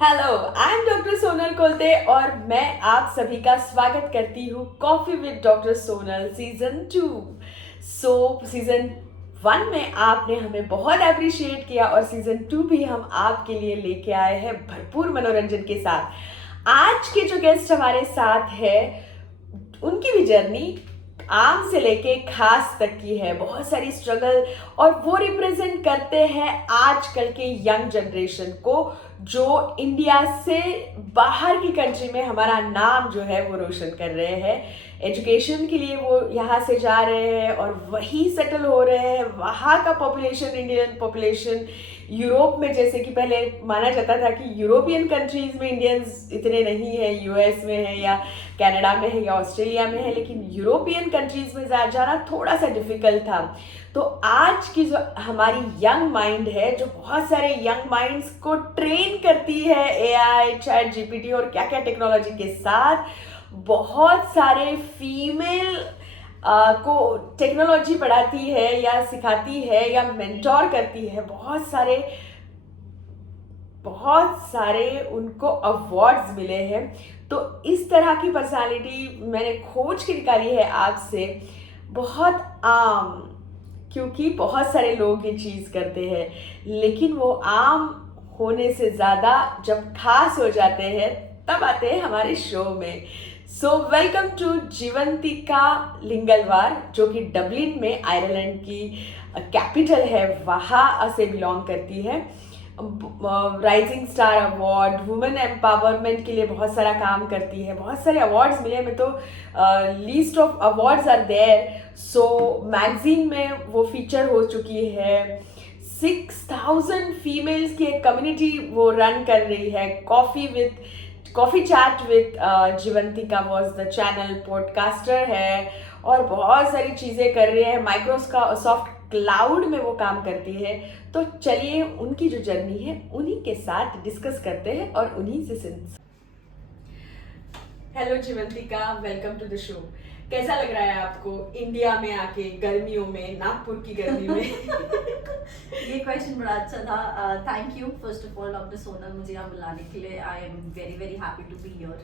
Hello, I am doctor Sonal Kolte और मैं आप सभी का स्वागत करती हूँ coffee with doctor Sonal season 2। Season 1 में आपने हमें बहुत अप्रिशिएट किया और सीजन 2 भी हम आपके लिए लेके आए हैं भरपूर मनोरंजन के साथ। आज के जो गेस्ट हमारे साथ है उनकी भी जर्नी आम से लेके खास तक की है, बहुत सारी स्ट्रगल, और वो रिप्रेजेंट करते हैं आजकल के यंग जनरेशन को जो इंडिया से बाहर की कंट्री में हमारा नाम जो है वो रोशन कर रहे हैं। एजुकेशन के लिए वो यहाँ से जा रहे हैं और वहीं सेटल हो रहे हैं। वहाँ का पॉपुलेशन, इंडियन पॉपुलेशन यूरोप में, जैसे कि पहले माना जाता था कि यूरोपियन कंट्रीज में इंडियंस इतने नहीं है, यूएस में है या कनाडा में है या ऑस्ट्रेलिया में है, लेकिन यूरोपियन कंट्रीज में जाना थोड़ा सा डिफिकल्ट था। तो आज की जो हमारी यंग माइंड है, जो बहुत सारे यंग माइंड्स को ट्रेन करती है एआई, चैट जीपीटी और क्या क्या टेक्नोलॉजी के साथ, बहुत सारे फीमेल को टेक्नोलॉजी पढ़ाती है या सिखाती है या मेंटोर करती है। बहुत सारे उनको अवार्ड्स मिले हैं। तो इस तरह की पर्सनालिटी मैंने खोज के निकाली है आपसे, बहुत आम, क्योंकि बहुत सारे लोग ये चीज़ करते हैं, लेकिन वो आम होने से ज़्यादा जब खास हो जाते हैं तब आते हैं हमारे शो में। वेलकम टू जीवंतिका लिंगलवार, जो कि डबलिन में आयरलैंड की कैपिटल है, वहाँ से बिलोंग करती है। Rising star award, women empowerment के लिए बहुत सारा काम करती है, बहुत सारे अवार्ड्स मिले में, तो list of awards are there. Magazine में वो फीचर हो चुकी है। 6000 फीमेल्स की एक कम्युनिटी वो रन कर रही है। Coffee chat with Jeevantika was the channel, podcaster है और बहुत सारी चीज़ें कर रही है। माइक्रोसॉफ्ट क्लाउड में वो काम करती है। तो चलिए उनकी जो जर्नी है उन्हीं के साथ डिस्कस करते हैं और उन्हीं से hello Jeevantika, welcome to the show. कैसा लग रहा है आपको इंडिया में आके, गर्मियों में, नागपुर की गर्मी में? ये क्वेश्चन बड़ा अच्छा था। Thank you first of all doctor Sonal, मुझे यहाँ बुलाने के लिए। I am very very happy to be here.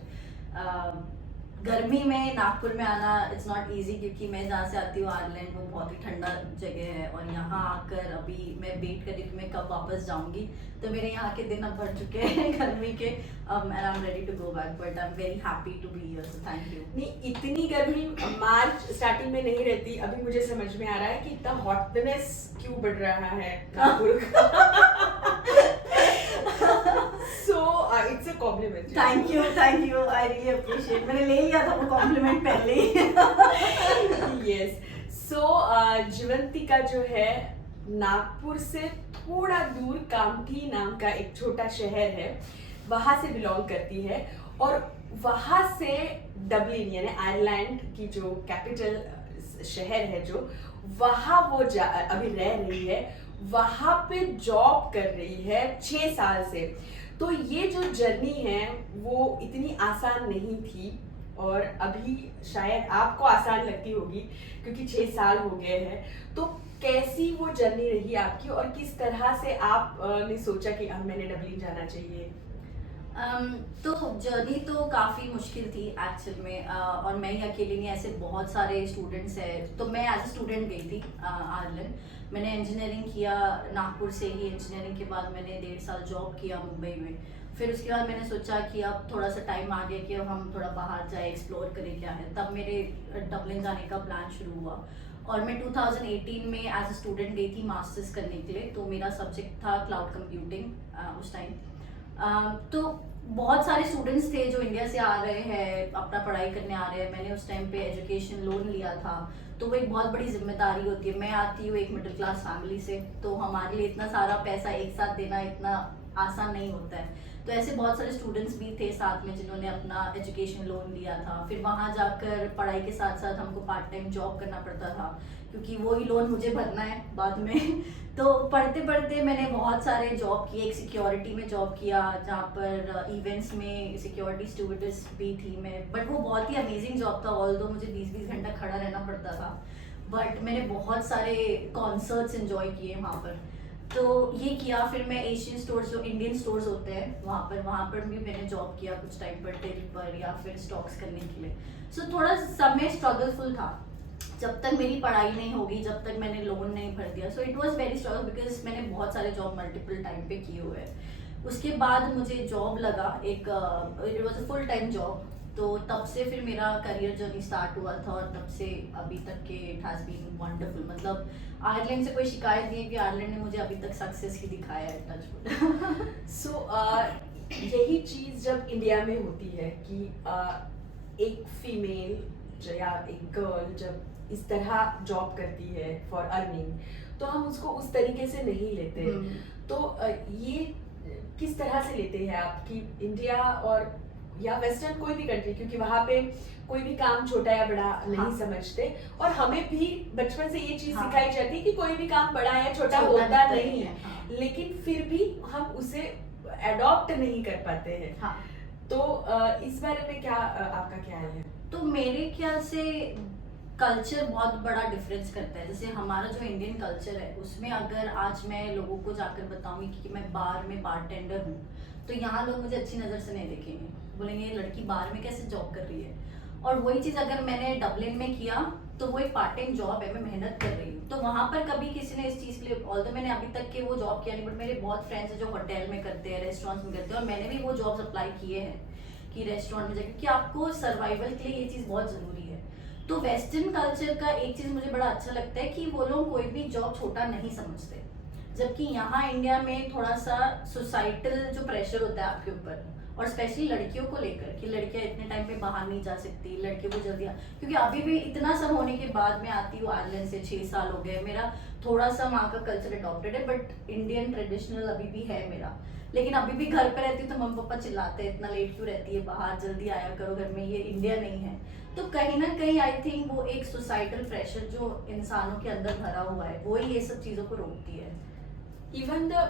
गर्मी में नागपुर में आना इट्स नॉट इजी, क्योंकि मैं जहाँ से आती हूँ आयरलैंड, वो बहुत ही ठंडा जगह है, और यहाँ आकर अभी मैं वेट कर रही हूँ मैं कब वापस जाऊँगी। तो मेरे यहाँ के दिन अब भर चुके हैं गर्मी के, and I am ready to go back, but I am very happy to be here, so thank you. नहीं, इतनी गर्मी मार्च स्टार्टिंग में नहीं रहती। अभी मुझे समझ में आ रहा है कि इतना हॉटनेस क्यों बढ़ रहा है नागपुर का। It's a compliment. Thank you, I really appreciate. मैंने ले लिया था वो कॉम्प्लीमेंट पहले ही। यस। जीवंतिका जो है नागपुर से थोड़ा दूर कामठी नाम का एक छोटा शहर है, वहाँ से बिलोंग करती है। और वहाँ से डबलिन यानी आयरलैंड की जो कैपिटल शहर है, जो वहाँ वो अभी रह रही है, वहाँ पे जॉब कर रही है 6 साल से। तो ये जो जर्नी है वो इतनी आसान नहीं थी, और अभी शायद आपको आसान लगती होगी क्योंकि 6 साल हो गए हैं। तो कैसी वो जर्नी रही आपकी, और किस तरह से आप ने सोचा कि मैंने डबलिन जाना चाहिए? तो जर्नी तो काफ़ी मुश्किल थी एक्चुअल में, और मैं ही अकेली नहीं, ऐसे बहुत सारे स्टूडेंट्स हैं। तो मैं एज ए स्टूडेंट गई थी आयरलैंड। मैंने इंजीनियरिंग किया नागपुर से ही। इंजीनियरिंग के बाद मैंने 1.5 साल जॉब किया मुंबई में। फिर उसके बाद मैंने सोचा कि अब थोड़ा सा टाइम आ गया कि अब हम थोड़ा बाहर जाए, एक्सप्लोर करें क्या है। तब मेरे डबलिन जाने का प्लान शुरू हुआ, और मैं 2018 में एज ए स्टूडेंट गई थी मास्टर्स करने के लिए। तो मेरा सब्जेक्ट था क्लाउड कंप्यूटिंग उस टाइम। तो बहुत सारे स्टूडेंट्स थे जो इंडिया से आ रहे हैं, अपना पढ़ाई करने आ रहे हैं। मैंने उस टाइम पे एजुकेशन लोन लिया था, तो वो एक बहुत बड़ी जिम्मेदारी होती है। मैं आती हूँ एक मिडिल क्लास फैमिली से, तो हमारे लिए इतना सारा पैसा एक साथ देना इतना आसान नहीं होता है। तो ऐसे बहुत सारे स्टूडेंट्स भी थे साथ में जिन्होंने अपना एजुकेशन लोन लिया था। फिर वहाँ जाकर पढ़ाई के साथ साथ हमको पार्ट टाइम जॉब करना पड़ता था, क्योंकि वो ही लोन मुझे भरना है बाद में। तो पढ़ते पढ़ते मैंने बहुत सारे जॉब किए। एक सिक्योरिटी में जॉब किया, जहाँ पर इवेंट्स में सिक्योरिटी स्टूवर्डेस भी थी मैं। बट वो बहुत ही अमेजिंग जॉब था, ऑल्दो मुझे 20-20 घंटा खड़ा रहना पड़ता था। बट मैंने बहुत सारे कॉन्सर्ट्स एंजॉय किए वहाँ पर। तो ये किया। फिर मैं एशियन स्टोर्स, जो इंडियन स्टोर्स होते हैं वहाँ पर भी मैंने जॉब किया कुछ टाइम पर, टिल पर या फिर स्टॉक्स करने के लिए। सो थोड़ा समय स्ट्रगलफुल था जब तक मेरी पढ़ाई नहीं होगी, जब तक मैंने लोन नहीं भर दिया। So it was very struggle because मैंने बहुत सारे जॉब मल्टीपल टाइम पे किए हुए हैं। उसके बाद मुझे जॉब लगा एक, it was a full time job. तो तब से फिर मेरा करियर जर्नी स्टार्ट हुआ था, और तब से अभी तक के इट हैज़ बीन वंडरफुल। मतलब आयरलैंड से कोई शिकायत नहीं है कि आयरलैंड ने मुझे अभी तक सक्सेस ही दिखाया है, टच। सो यही चीज जब इंडिया में होती है कि एक फीमेल या एक गर्ल जब इस तरह जॉब करती है फॉर अर्निंग, तो हम उसको उस तरीके से नहीं लेते। तो ये किस तरह से लेते हैं आप कि इंडिया और या वेस्टर्न कोई भी कंट्री, क्योंकि वहाँ पे कोई भी काम छोटा या बड़ा नहीं समझते, और हमें भी बचपन से ये चीज सिखाई जाती है कि कोई भी काम बड़ा या छोटा होता नहीं है, लेकिन फिर भी हम उसे अडॉप्ट नहीं कर पाते हैं। तो इस बारे में क्या आपका ख्याल है? तो मेरे ख्याल से कल्चर बहुत बड़ा डिफरेंस करता है। जैसे हमारा जो इंडियन कल्चर है उसमें अगर आज मैं लोगों को जाकर बताऊंगी कि मैं बार में बारटेंडर हूँ, तो यहाँ लोग मुझे अच्छी नज़र से नहीं देखेंगे, बोलेंगे ये लड़की बार में कैसे जॉब कर रही है। और वही चीज़ अगर मैंने डबलिन में किया तो वो एक पार्ट टाइम जॉब है, मैं मेहनत कर रही हूँ। तो वहाँ पर कभी किसी ने इस चीज़ के लिए, ऑल्दो मैंने अभी तक के वो जॉब किया नहीं, बट मेरे बहुत फ्रेंड्स हैं जो होटल में करते हैं, रेस्टोरेंट्स में करते हैं, और मैंने भी वो जॉब्स अप्लाई किए हैं कि रेस्टोरेंट में जाकर, क्योंकि आपको सर्वाइवल के लिए ये चीज़ बहुत ज़रूरी है। तो वेस्टर्न कल्चर का एक चीज़ मुझे बड़ा अच्छा लगता है कि वो लोग कोई भी जॉब छोटा नहीं समझते, जबकि यहाँ इंडिया में थोड़ा सा सोसाइटल जो प्रेशर होता है आपके ऊपर, और स्पेशली लड़कियों को लेकर कि लड़कियां इतने टाइम पे बाहर नहीं जा सकती, लड़कियों को जल्दी क्योंकि अभी भी इतना सब होने के बाद मैं आती हूँ आयरलैंड से, 6 साल हो गए, मेरा थोड़ा सा वहाँ का कल्चर अडॉप्टेड है, बट इंडियन ट्रेडिशनल अभी भी है मेरा। लेकिन अभी भी घर पे रहती हूँ तो मम्मी पापा चिल्लाते हैं, इतना लेट क्यों रहती है बाहर, जल्दी आया करो घर में, ये इंडिया नहीं है। तो कहीं ना कहीं आई थिंक वो एक सोसाइटल प्रेशर जो इंसानों के अंदर भरा हुआ है वो ही ये सब चीज़ों को रोकती है। Even the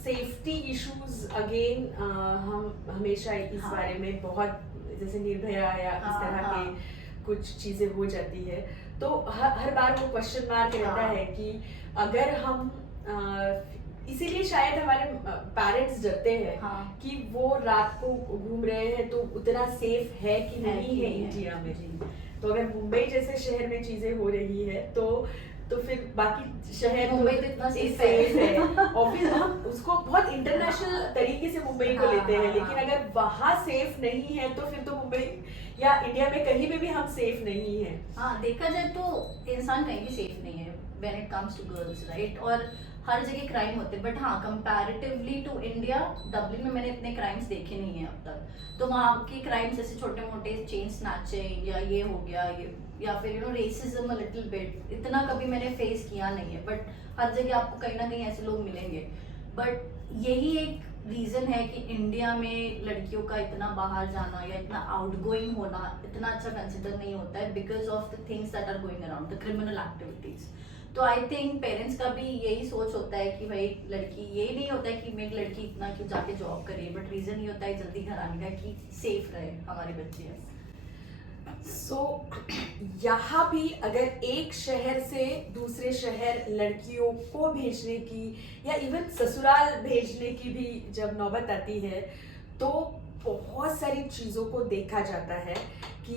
safety issues again, हम हमेशा इस बारे में बहुत, जैसे निर्भया या इस तरह के कुछ चीजें हो जाती है, तो हर बार वो क्वेश्चन मार्क रहता है कि अगर हम इसीलिए शायद हमारे पेरेंट्स डरते हैं कि वो रात को घूम रहे हैं तो उतना सेफ है कि नहीं है इंडिया में। तो अगर मुंबई जैसे शहर में चीजें हो रही है तो फिर बाकी शहर मुंबई तो इतना सेफ है। ऑब्वियस हम उसको बहुत इंटरनेशनल तरीके से मुंबई को लेते हैं, लेकिन अगर वहाँ सेफ नहीं है तो फिर तो मुंबई या इंडिया में कहीं पे भी हम सेफ नहीं है। हाँ, देखा जाए तो इंसान कहीं भी सेफ नहीं है when it comes to girls, right. और हर जगह क्राइम होते हैं, बट हाँ कंपैरेटिवली टू इंडिया, डबलिन में मैंने इतने क्राइम्स देखे नहीं हैं अब तक। तो वहाँ के क्राइम्स जैसे छोटे मोटे चेन स्नैचिंग या ये हो गया, ये या फिर रेसिज्म अ लिटिल बिट, इतना कभी मैंने फेस किया नहीं है, बट हर जगह आपको कहीं ना कहीं ऐसे लोग मिलेंगे। बट यही एक रीज़न है कि इंडिया में लड़कियों का इतना बाहर जाना या इतना आउटगोइंग होना इतना अच्छा कंसिडर नहीं होता है, because of the things that are going around, the criminal activities. तो आई थिंक पेरेंट्स का भी यही सोच होता है कि भाई लड़की, यही नहीं होता है कि मेरी लड़की इतना क्यों जाके जॉब करे, बट रीज़न ये होता है जल्दी घर आने का कि सेफ रहे हमारे बच्चे। सो यहाँ भी अगर एक शहर से दूसरे शहर लड़कियों को भेजने की या इवन ससुराल भेजने की भी जब नौबत आती है, तो बहुत सारी चीज़ों को देखा जाता है कि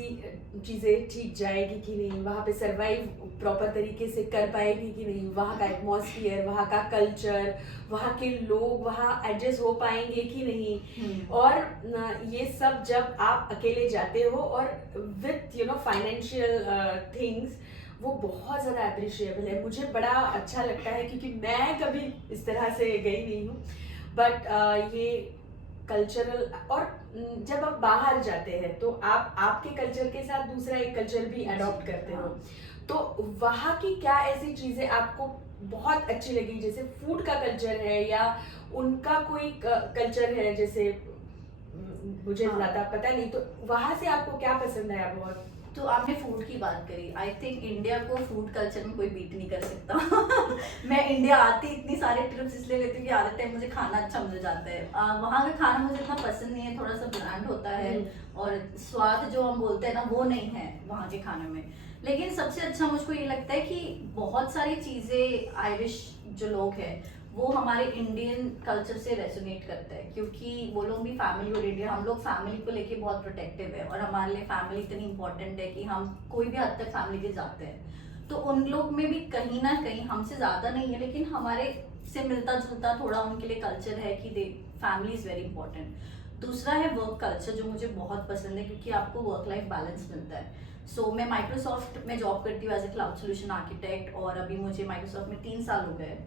चीज़ें ठीक जाएगी कि नहीं, वहाँ पे सरवाइव प्रॉपर तरीके से कर पाएगी कि नहीं, वहाँ का एटमॉस्फेयर, वहाँ का कल्चर, वहाँ के लोग वहाँ एडजस्ट हो पाएंगे कि नहीं। और ये सब जब आप अकेले जाते हो और विथ फाइनेंशियल थिंग्स, वो बहुत ज़्यादा अप्रिशिएबल है। मुझे बड़ा अच्छा लगता है क्योंकि मैं कभी इस तरह से गई नहीं हूँ, बट ये कल्चरल, और जब आप बाहर जाते हैं तो आप आपके कल्चर के साथ दूसरा एक कल्चर भी अडॉप्ट करते हो, तो वहाँ की क्या ऐसी चीज़ें आपको बहुत अच्छी लगी, जैसे फूड का कल्चर है या उनका कोई कल्चर है, जैसे मुझे ज़्यादा पता नहीं, तो वहाँ से आपको क्या पसंद आया बहुत? तो आपने फूड की बात करी, आई थिंक इंडिया को फूड कल्चर में कोई बीट नहीं कर सकता। मैं इंडिया आती इतनी सारे ट्रिप्स इसलिए लेती हूँ कि आधे टाइम मुझे खाना अच्छा मिल जाता है। वहाँ का खाना मुझे इतना पसंद नहीं है, थोड़ा सा ब्लैंड होता है और स्वाद जो हम बोलते हैं ना वो नहीं है वहाँ के खाने में। लेकिन सबसे अच्छा मुझको ये लगता है कि बहुत सारी चीज़ें आयरिश जो लोग हैं वो हमारे इंडियन कल्चर से रेजोनेट करता है, क्योंकि वो लोग भी फैमिली ओरिएंटेड, हम लोग फैमिली को लेके बहुत प्रोटेक्टिव है और हमारे लिए फैमिली इतनी इंपॉर्टेंट है कि हम कोई भी हद तक फैमिली के जाते हैं। तो उन लोग में भी कहीं ना कहीं हमसे ज़्यादा नहीं है लेकिन हमारे से मिलता जुलता थोड़ा उनके लिए कल्चर है कि दे फैमिली इज़ वेरी इंपॉर्टेंट। दूसरा है वर्क कल्चर जो मुझे बहुत पसंद है क्योंकि आपको वर्क लाइफ बैलेंस मिलता है। सो मैं माइक्रोसॉफ्ट में जॉब करती हूँ as a cloud solution architect और अभी मुझे माइक्रोसॉफ्ट में 3 साल हो गए।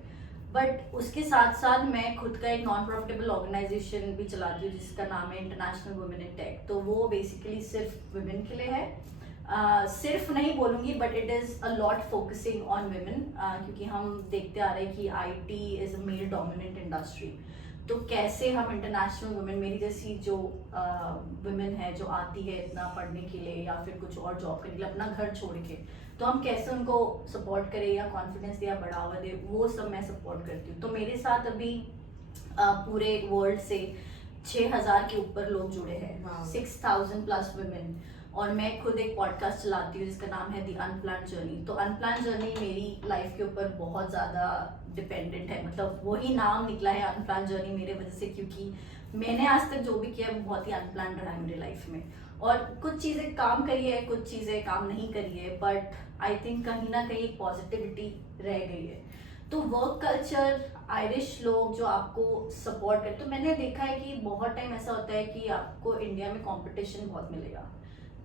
बट उसके साथ साथ मैं खुद का एक नॉन प्रॉफिटेबल ऑर्गेनाइजेशन भी चलाती हूँ जिसका नाम है इंटरनेशनल वुमेन इन टेक। तो वो बेसिकली सिर्फ वुमेन के लिए है। सिर्फ नहीं बोलूँगी but it is a lot focusing on women, क्योंकि हम देखते आ रहे हैं कि IT is a male dominant industry. तो कैसे हम इंटरनेशनल वुमेन, मेरी जैसी जो वुमेन है जो आती है इतना पढ़ने के लिए या फिर कुछ और जॉब करने के लिए अपना घर छोड़ के, तो हम कैसे उनको सपोर्ट करें या कॉन्फिडेंस दे या बढ़ावा दे, वो सब मैं सपोर्ट करती हूँ। तो मेरे साथ अभी पूरे वर्ल्ड से 6,000 के ऊपर लोग जुड़े हैं, 6,000 प्लस वुमेन। और मैं खुद एक पॉडकास्ट चलाती हूँ जिसका नाम है दी अनप्लान्ड जर्नी। तो अनप्लान्ड जर्नी मेरी लाइफ के ऊपर बहुत ज़्यादा डिपेंडेंट है, मतलब वही नाम निकला है अनप्लान्ड जर्नी मेरे वजह से, क्योंकि मैंने आज तक जो भी किया वो बहुत ही अनप्लान्ड रहा है मेरी लाइफ में। और कुछ चीज़ें काम करी है, कुछ चीज़ें काम नहीं करी है, बट आई थिंक कहीं ना कहीं पॉजिटिविटी रह गई है। तो वर्क कल्चर, आयरिश लोग जो आपको सपोर्ट करते, तो मैंने देखा है कि बहुत टाइम ऐसा होता है कि आपको इंडिया में कंपटीशन बहुत मिलेगा,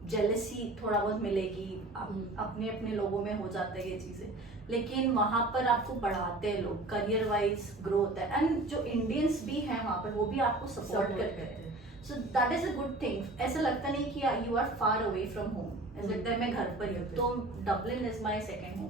जेलसी थोड़ा बहुत मिलेगी, अपने अपने लोगों में हो जाता है ये चीज़ें, लेकिन वहाँ पर आपको बढ़ाते हैं लोग, करियर वाइज ग्रो होता है। एंड जो इंडियंस भी हैं वहाँ पर वो भी आपको सपोर्ट करते हैं। So that is a good thing. ऐसा लगता नहीं कि you are far away from home, ऐसा लगता है मैं घर पर ही हूँ। तो Dublin is my second home.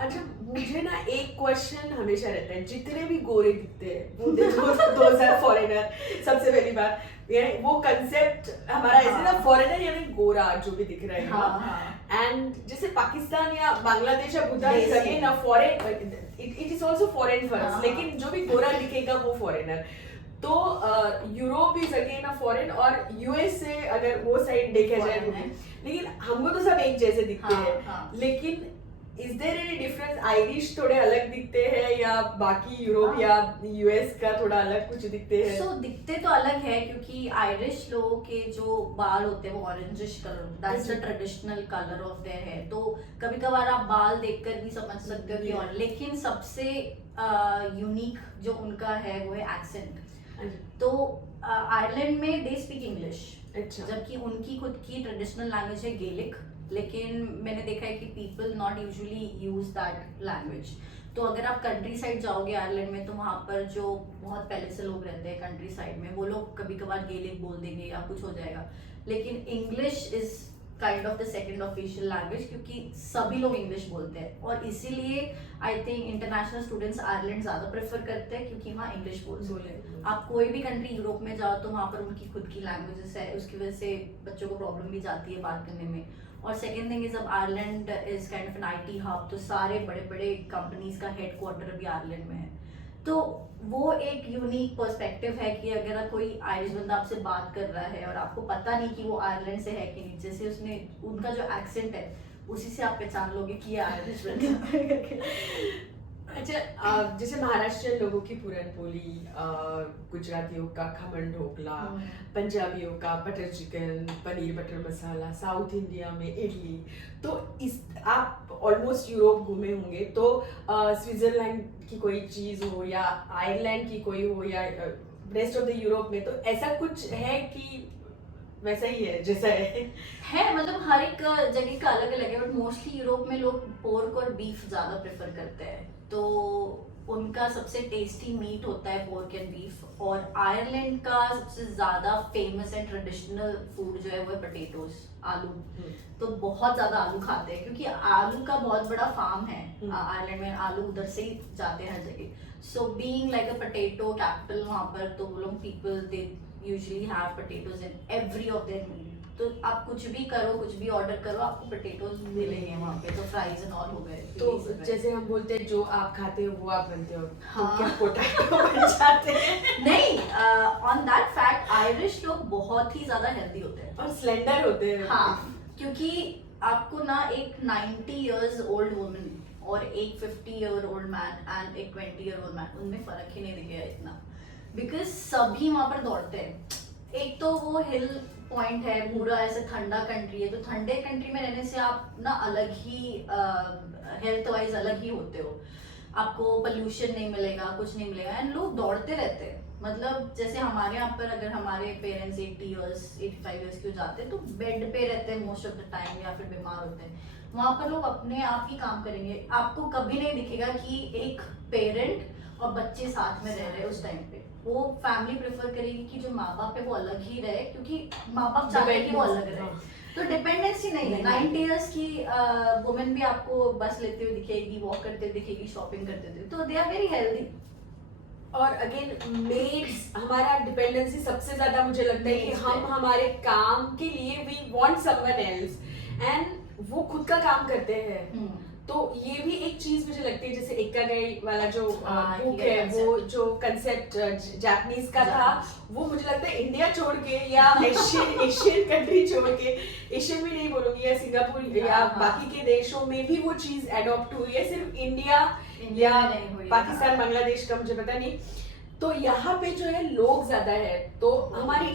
अच्छा, मुझे ना एक क्वेश्चन हमेशा रहता है, जितने भी गोरे दिखते हैं वो देखो दोस्त आर फॉरेनर। सबसे पहली बात ये वो कंसेप्ट हमारा ऐसे ना, फॉरेनर यानी गोरा जो भी दिख रहा है। एंड जैसे पाकिस्तान या बांग्लादेश या Bhutan is again a foreign, it is also foreign for us, लेकिन जो भी गोरा दिखेगा वो फॉरेनर। तो Europe is again a foreign, और यूएस से अगर वो साइड देखा जाए तो भी, लेकिन हमको तो सब एक जैसे दिखते हैं। लेकिन is there any difference? Irish थोड़े अलग दिखते हैं या बाकी यूरोप या यूएस का थोड़ा अलग कुछ दिखते हैं? सो दिखते तो अलग है क्योंकि आयरिश लोगों के जो बाल होते हैं वो orangish colour, that's the traditional colour of their hair. तो कभी कभार आप बाल देखकर भी समझ सकते हो कि और, लेकिन सबसे यूनिक जो उनका है वो है एक्सेंट। तो आयरलैंड में दे स्पीक इंग्लिश, जबकि उनकी खुद की ट्रेडिशनल लैंग्वेज है गेलिक, लेकिन मैंने देखा है कि people not usually use that language. तो अगर आप कंट्री साइड जाओगे आयरलैंड में तो वहाँ पर जो बहुत पहले से लोग रहते हैं कंट्री साइड में, वो लोग कभी कभार गेलिक बोल देंगे या कुछ हो जाएगा, लेकिन English is kind of the second official language क्योंकि सभी लोग इंग्लिश बोलते हैं। और इसीलिए I think international students Ireland ज़्यादा प्रेफर करते हैं क्योंकि वहाँ इंग्लिश बोलते हैं। आप कोई भी कंट्री यूरोप में जाओ तो वहाँ पर उनकी खुद की लैंग्वेजेस है, उसकी वजह से बच्चों को प्रॉब्लम भी जाती है बात करने में। और सेकेंड थिंग इज, अब Ireland is kind of an IT hub, तो सारे बड़े बड़े कंपनीज का हेडक्वार्टर भी आयरलैंड में है। तो वो एक यूनिक पर्सपेक्टिव है कि अगर कोई आयरिश बंदा आपसे बात कर रहा है और आपको पता नहीं कि वो आयरलैंड से है कि नहीं, जैसे उसने उनका जो एक्सेंट है उसी से आप पहचान लोगे कि ये आयरिश बंदा। अच्छा, जैसे महाराष्ट्र लोगों की पूरनपोली, गुजरातियों का खमन ढोकला, पंजाबियों का बटर चिकन, पनीर बटर मसाला, साउथ इंडिया में इडली, तो इस आप ऑलमोस्ट यूरोप घूमे होंगे, तो स्विट्जरलैंड की कोई चीज़ हो या आयरलैंड की कोई हो या रेस्ट ऑफ द यूरोप में, तो ऐसा कुछ है कि वैसा ही है जैसा है? मतलब हर एक जगह का अलग अलग है, बट मोस्टली यूरोप में लोग पोर्क और बीफ ज़्यादा प्रेफर करते हैं। तो उनका सबसे टेस्टी मीट होता है पोर्क एंड बीफ। और आयरलैंड का सबसे ज़्यादा फेमस एंड ट्रेडिशनल फूड जो है वो है पोटैटोज, आलू। तो बहुत ज़्यादा आलू खाते हैं क्योंकि आलू का बहुत बड़ा फार्म है आयरलैंड में, आलू उधर से ही जाते हैं हर जगह। सो बीइंग लाइक अ पोटैटो कैपिटल वहाँ पर, तो वो लोग people they usually have potatoes in every of their meal. तो आप कुछ भी करो, कुछ भी ऑर्डर करो, आपको पोटैटोज मिलेंगे वहाँ पे, तो फ्राइज एंड ऑल हो गए। तो जैसे हम बोलते हैं जो आप खाते हो वो आप बनते हो, हाँ। तो क्या पोटैटो बन जाते हैं? नहीं, ऑन दैट फैक्ट आयरिश लोग बहुत ही ज्यादा हेल्दी होते हैं और स्लेंडर होते हैं। हाँ, क्योंकि आपको ना एक 90 इयर्स ओल्ड वुमन और एक 50 ईयर ओल्ड मैन एंड एक 20 ईयर ओल्ड मैन, उनमें फर्क ही नहीं दिखेगा इतना, बिकॉज सभी वहां पर दौड़ते हैं। एक तो वो हिल पॉइंट है, पूरा ऐसे ठंडा कंट्री है, तो ठंडे कंट्री में रहने से आप ना अलग ही हेल्थ वाइज अलग ही होते हो, आपको पोल्यूशन नहीं मिलेगा, कुछ नहीं मिलेगा, एंड लोग दौड़ते रहते हैं। मतलब जैसे हमारे यहाँ पर अगर हमारे पेरेंट्स 80 इयर्स 85 इयर्स के हो जाते हैं तो बेड पे रहते हैं मोस्ट ऑफ द टाइम, या फिर बीमार होते हैं, वहां पर लोग अपने आप ही काम करेंगे। आपको कभी नहीं दिखेगा कि एक पेरेंट और बच्चे साथ में रह रहे हैं उस टाइम पे। वो फैमिली प्रेफर करेगी कि जो माँ बाप है वो अलग ही रहे, क्योंकि माँ बाप चाहते हैं कि वो अलग रहे, तो डिपेंडेंसी नहीं है। 90 इयर्स की वुमेन भी आपको बस लेते हुए दिखेगी, वॉक करते हुए दिखेगी, शॉपिंग करते हुए, तो दे आर वेरी हेल्दी। और अगेन मेड्स, हमारा डिपेंडेंसी सबसे ज्यादा मुझे लगता है कि हम हमारे काम के लिए we want someone else and वो खुद का काम करते हैं। तो ये भी एक चीज मुझे लगती है, जैसे इक्कागाई वाला जो बुक है, वो जो कंसेप्ट जापानीज का था, वो मुझे लगता है इंडिया छोड़ के या एशियन कंट्री छोड़ के, एशियन भी नहीं बोलूंगी, या सिंगापुर या बाकी के देशों में भी वो चीज एडॉप्ट हुई है, सिर्फ इंडिया या पाकिस्तान बांग्लादेश का मुझे पता नहीं। तो यहाँ पे जो है लोग ज्यादा है, तो हमारी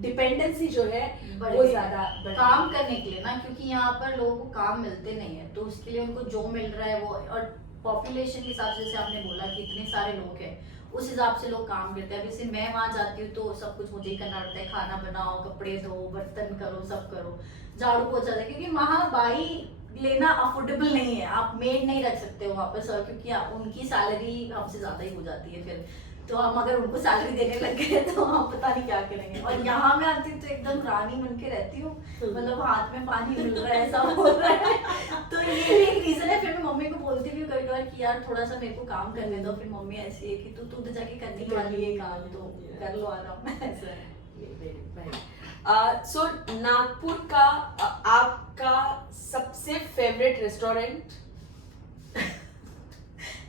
डिपेंडेंसी जो है वो ज्यादा काम करने के लिए ना, क्योंकि यहाँ पर लोगों को काम मिलते नहीं है, तो उसके लिए उनको जो मिल रहा है वो, और पॉपुलेशन के हिसाब से जैसे आपने बोला कि इतने सारे लोग हैं, उस हिसाब से लोग काम करते हैं। अब जैसे मैं वहां जाती हूँ तो सब कुछ मुझे ही करना पड़ता है, खाना बनाओ, कपड़े धो, बर्तन करो, सब करो, झाड़ू पोछा दे, क्योंकि वहाँ बाई लेना अफोर्डेबल नहीं है, आप मेड नहीं रख सकते हो वहाँ पर सर, क्योंकि उनकी सैलरी हमसे ज्यादा ही हो जाती है फिर, तो हम अगर उनको सैलरी देने लग गए तो हम पता नहीं क्या करेंगे। और यहाँ मैं आती हूँ तो एकदम रानी बन के रहती हूँ, मतलब हाथ में पानी मिल रहा है, ऐसा हो रहा है, तो ये भी एक रीजन है। फिर मैं मम्मी को बोलती भी हूँ कभी कभार कि यार थोड़ा सा मेरे को काम करने दो, फिर मम्मी ऐसी है कि तू तो जाके करने वाली है काम, तो कर लो आराम में, ऐसा है। सो नागपुर का आपका सबसे फेवरेट रेस्टोरेंट?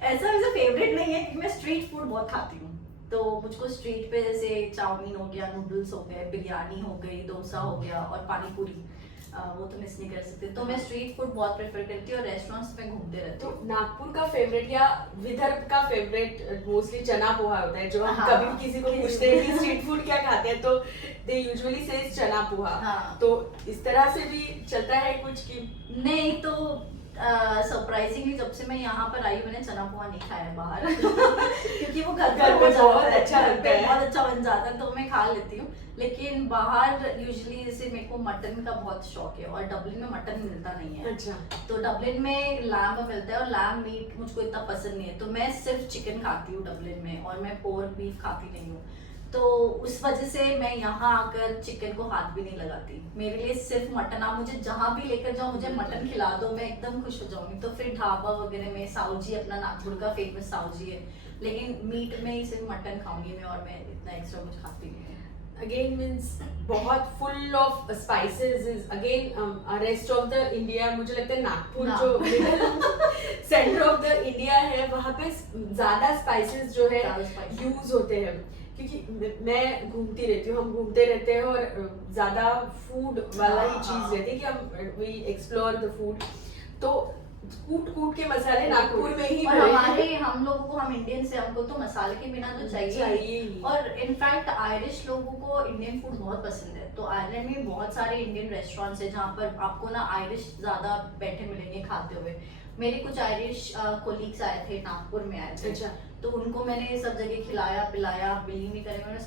ऐसा वैसे फेवरेट नहीं है, क्योंकि मैं स्ट्रीट फूड बहुत खाती हूँ, तो मुझको स्ट्रीट पे जैसे चाउमीन हो गया, नूडल्स हो गए, बिरयानी हो गई, डोसा हो गया और पानी पूरी, वो तो मिस नहीं कर सकते, तो मैं स्ट्रीट फूड बहुत प्रेफर करती हूँ और रेस्टोरेंट्स में घूमते रहती तो हूँ। नागपुर का फेवरेट या विदर्भ का फेवरेट मोस्टली चना पोहा होता है, जो हम हाँ। कभी किसी को पूछते हैं कि स्ट्रीट फूड क्या खाते हैं, तो दे यूजुअली से चना पोहा। हाँ। तो इस तरह से भी चलता है कुछ की? नहीं, तो सरप्राइजिंगली जब से मैं यहाँ पर आई मैंने चना पोहा नहीं खाया बाहर क्योंकि वो घर पर बहुत अच्छा लगता है, बहुत अच्छा बन जाता है, तो मैं खा लेती हूँ। लेकिन बाहर यूजुअली जैसे मेरे को मटन का बहुत शौक है, और डबलिन में मटन मिलता नहीं है। अच्छा। तो डबलिन में लैम्ब मिलता है, और लैम्ब मीट मुझको इतना पसंद नहीं है, तो मैं सिर्फ चिकन खाती हूँ डबलिन में, और मैं पोर्क बीफ खाती नहीं हूँ। तो उस वजह से मैं यहाँ आकर चिकन को हाथ भी नहीं लगाती, मेरे लिए सिर्फ मटन। आप मुझे जहाँ भी लेकर जाओ, मुझे मटन खिला दो, मैं एकदम खुश हो जाऊंगी। तो फिर ढाबा वगैरह में साउजी, अपना नागपुर का फेमस साउजी है, लेकिन मीट में ही सिर्फ मटन खाऊंगी मैं, और मैं इतना एक्स्ट्रा कुछ खाती नहीं हूँ। अगेन मीन्स बहुत full of spices is again rest of the India. मुझे लगता है नागपुर जो middle centre of the India है, वहाँ पे ज्यादा स्पाइसेस जो है यूज होते हैं, क्योंकि मैं घूमती रहती हूँ, हम घूमते रहते हैं, और ज्यादा फूड वाला ही चीज रहती है कि हम वी एक्सप्लोर द फूड, तो कूट कूट के मसाले नागपुर में ही। और हमारे हम लोगों को, हम इंडियन से, हमको तो मसाले के बिना तो चाहिए ही। और इनफैक्ट आयरिश लोगों को इंडियन फूड बहुत पसंद है, तो आयरलैंड में बहुत सारे इंडियन रेस्टोरेंट्स है जहाँ पर आपको ना आयरिश ज्यादा बैठे मिलेंगे खाते हुए। मेरे कुछ आयरिश कोलीग्स आए थे, नागपुर में आए थे। अच्छा। तो उनको मैंने सब जगह खिलाया पिलाया, बिलीव नहीं करेंगे, मैंने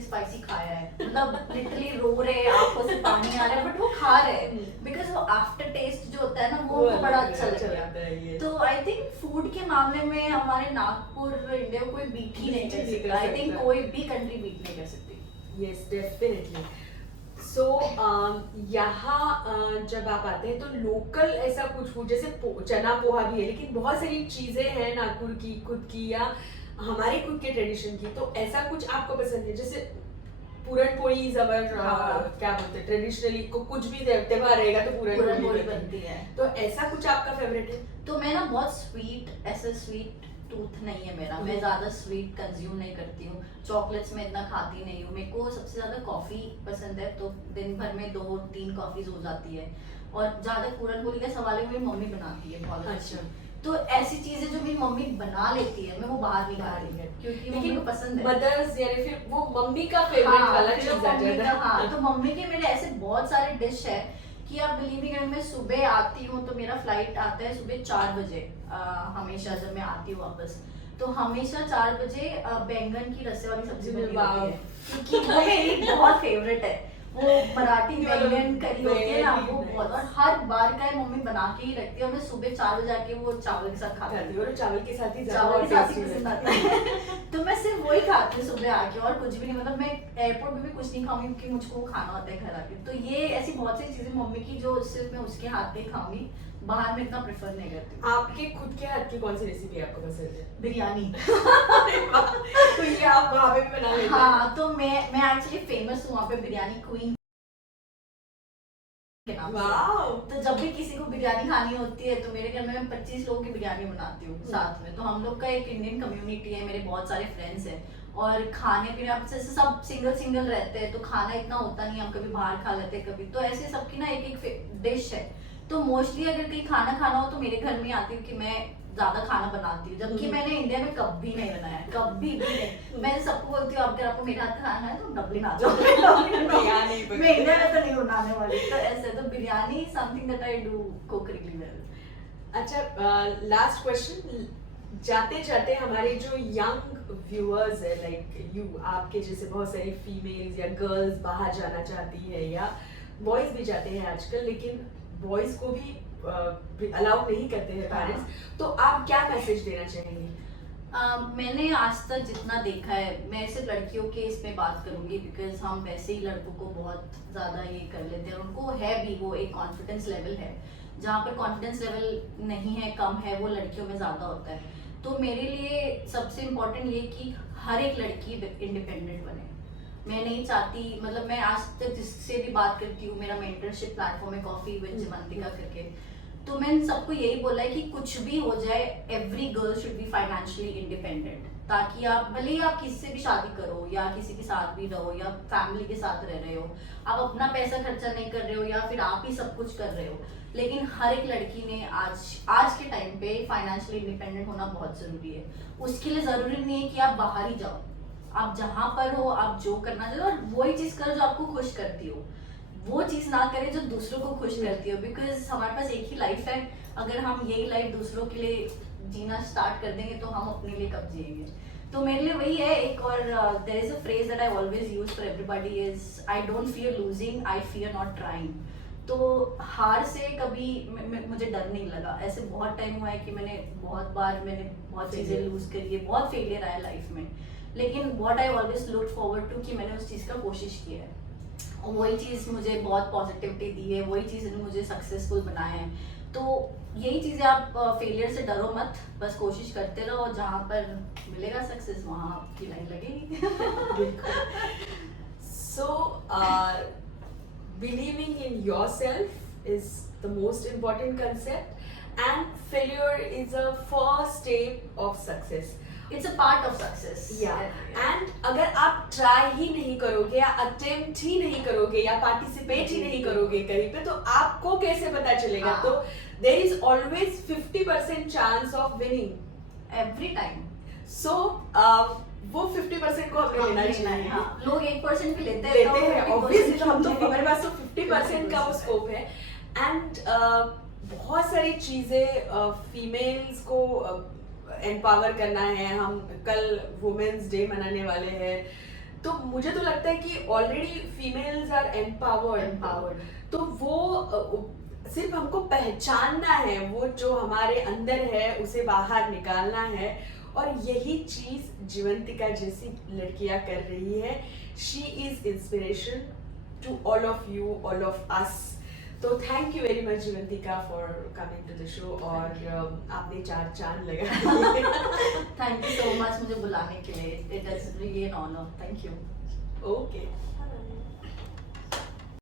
स्पाइसी खाया है, मतलब लिटरली रो रहे, आंखों से पानी आ रहा है, बट वो खा रहे हैं, बिकॉज वो आफ्टर टेस्ट जो होता है ना, वो उनको बड़ा अच्छा लग गया। तो आई थिंक फूड के मामले में हमारे नागपुर इंडिया कोई बीट ही नहीं कर सकता, आई थिंक कोई भी कंट्री बीट नहीं कर सकती। Yes definitely. सो यहाँ जब आप आते हैं तो लोकल ऐसा कुछ फूड, जैसे चना पोहा भी है, लेकिन बहुत सारी चीजें हैं नागपुर की खुद की या हमारे खुद के ट्रेडिशन की, तो ऐसा कुछ आपको पसंद है? जैसे पूरन पोली जबर हाँ। क्या बोलते हैं ट्रेडिशनली कुछ भी त्योहार रहेगा तो पूरन पूरन पोली पोली बनती बनती है। है। तो ऐसा कुछ आपका फेवरेट है? तो मैं ना बहुत स्वीट, ऐसे स्वीट टूथ नहीं है मेरा, मैं ज्यादा स्वीट कंज्यूम नहीं करती हूँ, चॉकलेट्स में इतना खाती नहीं हूँ। मेरे को सबसे ज्यादा कॉफी पसंद है, तो दिन भर में 2-3 कॉफीज हो जाती है। और ज्यादा पूरन पोली का सवाल है, मेरी मम्मी बनाती है बहुत अच्छी। अच्छा। तो ऐसी चीजें जो मेरी मम्मी बना लेती है, मैं वो बाहर नहीं खा रही, क्योंकि मम्मी को पसंद है। मदर्स यानी फिर वो मम्मी का फेवरेट हाँ, वाला फिर चीज आ मम्मी जाता का, हाँ, है। तो मम्मी के मेरे ऐसे बहुत सारे डिश है कि आप बिलीव नहीं करेंगे, मैं सुबह आती हूँ तो मेरा फ्लाइट आता है सुबह 4 बजे, हमेशा जब मैं आती हूँ वापस, तो हमेशा 4 बजे बैंगन की रस्से वाली सब्जी बनी होती है, क्योंकि वो मेरी बहुत फेवरेट है। वो मराठी बैंगन करी होती है ना, वो बहुत, और हर बार का मम्मी बना के ही रखती है, और मैं सुबह 4 बजे आके वो चावल के साथ खाती हूँ। और चावल के साथ ही चावल के साथ ही टेस्टी पसंद लगता आता है। तो मैं सिर्फ वही खाती हूँ सुबह आके, और कुछ भी नहीं, मतलब मैं एयरपोर्ट में भी कुछ नहीं खाऊंगी, क्योंकि मुझको वो खाना होता है घर आके। तो ये ऐसी बहुत सी चीजें मम्मी की जो सिर्फ मैं उसके हाथ पे खाऊंगी, बाहर में इतना प्रेफर नहीं करती हूँ। आपके खुद के हाथ की कौन सी रेसिपी आपको पसंद है? बिरयानी। तो ये आप वहाँ पे भी बना लेते हैं? हाँ, तो मैं एक्चुअली फेमस हूँ वहाँ पे बिरयानी क्वीन के नाम से। वाओ। तो जब भी किसी को बिरयानी खानी होती है तो मेरे घर में मैं 25 लोगों की बिरयानी बनाती हूँ साथ में। तो हम लोग का एक इंडियन कम्युनिटी है, मेरे बहुत सारे फ्रेंड्स हैं, और खाने पीने आप जैसे सब सिंगल सिंगल रहते हैं, तो खाना इतना होता नहीं, हम कभी बाहर खा लेते हैं कभी, तो ऐसे सबकी ना एक एक डिश है। तो मोस्टली अगर कहीं खाना खाना हो तो मेरे घर में आती हूँ कि मैं ज्यादा खाना बनाती हूँ, जबकि मैंने इंडिया में कभी नहीं बनाया, कभी भी नहीं। मैं सबको बोलती हूँ अगर आपको मेरे हाथ का खाना है तो डबलिन आ जाओ। मैं इंडिया में तो नहीं बनाने वाली। तो ऐसे तो biryani something that I do cook really well. अच्छा, लास्ट क्वेश्चन, जाते जाते हमारे जो यंग व्यूअर्स है लाइक यू, आपके जैसे बहुत सारी फीमेल्स या गर्ल्स बाहर जाना चाहती है, या बॉयज भी जाते हैं आजकल, लेकिन बॉयज को भी अलाउ नहीं करते हैं पेरेंट्स, तो आप क्या मैसेज देना चाहेंगे? मैंने आज तक जितना देखा है, मैं सिर्फ लड़कियों के इसमें बात करूंगी, बिकॉज हम वैसे ही लड़कों को बहुत ज्यादा ये कर लेते हैं, उनको है भी वो एक कॉन्फिडेंस लेवल है, जहाँ पर कॉन्फिडेंस लेवल नहीं है, कम है, वो लड़कियों में ज्यादा होता है। तो मेरे लिए सबसे इम्पोर्टेंट ये कि हर एक लड़की इंडिपेंडेंट बने। मैं नहीं चाहती, मतलब मैं आज तक जिससे भी बात करती हूँ, मेरा मेंटरशिप प्लेटफॉर्म है कॉफी विद जिवंतिका करके, तो मैंने सबको यही बोला है कि कुछ भी हो जाए, every girl should be financially independent, ताकि आप भले ही आप किसी से भी शादी करो या किसी के साथ भी रहो या फैमिली के साथ रह रहे हो, आप अपना पैसा खर्चा नहीं कर रहे हो या फिर आप ही सब कुछ कर रहे हो, लेकिन हर एक लड़की ने आज के टाइम पे फाइनेंशियली इंडिपेंडेंट होना बहुत जरूरी है। उसके लिए जरूरी नहीं है कि आप बाहर ही जाओ, आप जहाँ पर हो आप जो करना चाहते हो, और वही चीज करो जो आपको खुश करती हो, वो चीज ना करें जो दूसरों को खुश करती हो, बिकॉज हमारे पास एक ही लाइफ है। अगर हम यही लाइफ दूसरों के लिए जीना स्टार्ट कर देंगे तो हम अपने लिए कब जिएंगे। तो मेरे लिए वही है एक, और there is a phrase that I always use for everybody is I don't fear losing, I fear not trying. तो हार से कभी मुझे डर नहीं लगा। ऐसे बहुत टाइम हुआ है कि मैंने बहुत चीजें लूज करी है, बहुत फेलियर आया लाइफ में, लेकिन what I always look forward to कि मैंने उस चीज का कोशिश किया है, और वही चीज मुझे बहुत पॉजिटिविटी दी है, वही चीज ने मुझे सक्सेसफुल बनाया है। तो यही चीजें, आप फेलियर से डरो मत, बस कोशिश करते रहो, जहाँ पर मिलेगा सक्सेस वहाँ आपकी लाइन लगेगी। So, believing in yourself is the most important concept, and failure is a first step of success. It's a part of success. And अगर आप ट्राई ही नहीं करोगे या अटेम्प्ट ही नहीं करोगे या पार्टिसिपेट ही नहीं करोगे कहीं पे, तो आपको कैसे पता चलेगा? तो there is always 50% chance of winning every time. So वो 50% को हमें लेना चाहिए। लोग 1% भी लेते हैं ऑब्वियसली, तो हम तो हमारे पास तो 50% का वो स्कोप है। एंड बहुत सारी चीजें फीमेल्स को एम्पावर करना है। हम कल वुमेन्स डे मनाने वाले हैं, तो मुझे तो लगता है कि ऑलरेडी फीमेल्स आर एम्पावर्ड। तो वो सिर्फ हमको पहचानना है, वो जो हमारे अंदर है उसे बाहर निकालना है, और यही चीज जीवंतिका जैसी लड़कियां कर रही है। She is inspiration to all of you, all of us. तो thank you very much Jeevantika for coming to the show, और आपने 4 चांद लगा। थैंक यू सो मच मुझे बुलाने के लिए, it is really an honour. Thank you. Okay